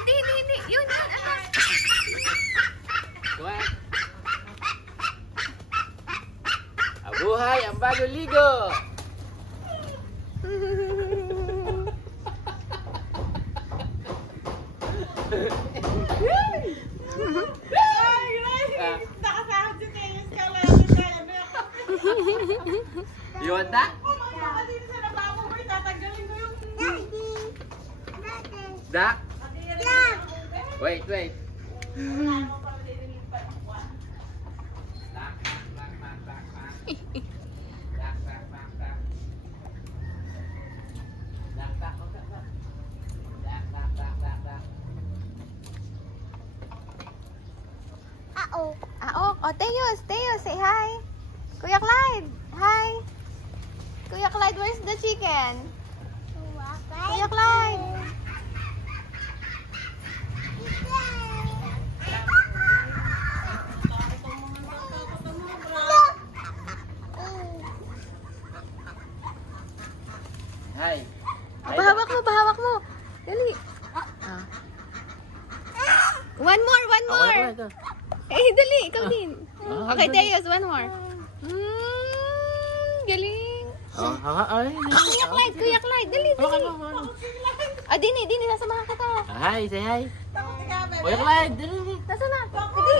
Hindi. Yun. Buhay ang bagong ligo. Nakasahod si Tenyos ka lang. You want that? Baka dito sa lababo mo, tatanggalin ko yung... Duck? Wait. Oh, Teos, say hi. Kuya Clyde, hi. Kuya Clyde, where's the chicken? Kuya Clyde. Hi. Bahawak mo. Dali. One more. Dali, ikaw din. Okay, Teos, one more. Galing. Kuya Clyde, dali. Dini, sasamahan kita. Hi, say hi. Takot si Gabriel. Kuya Clyde, dali. Nasa na? Hindi.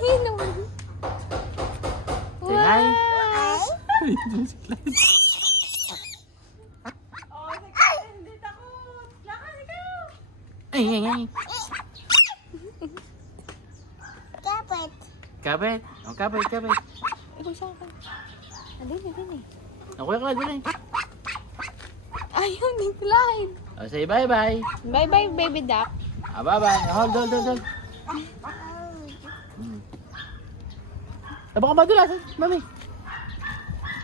Hino. Say hi. Oh, hindi takot. Lakas ikaw. Ay. Kapit. Oh, kapit. Ikaw siya ka. Dini. Oh, Kuya Clyde, dali. Ayun, ni Clyde. Oh, say bye-bye. Bye-bye, baby duck. Bye-bye. Hold. Taba ka madulas, mami.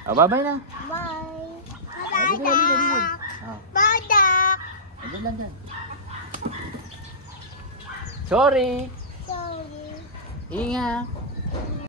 Bye-bye na. Bye, Dali. Bye, duck. Andun lang dyan. Sorry. Ingat.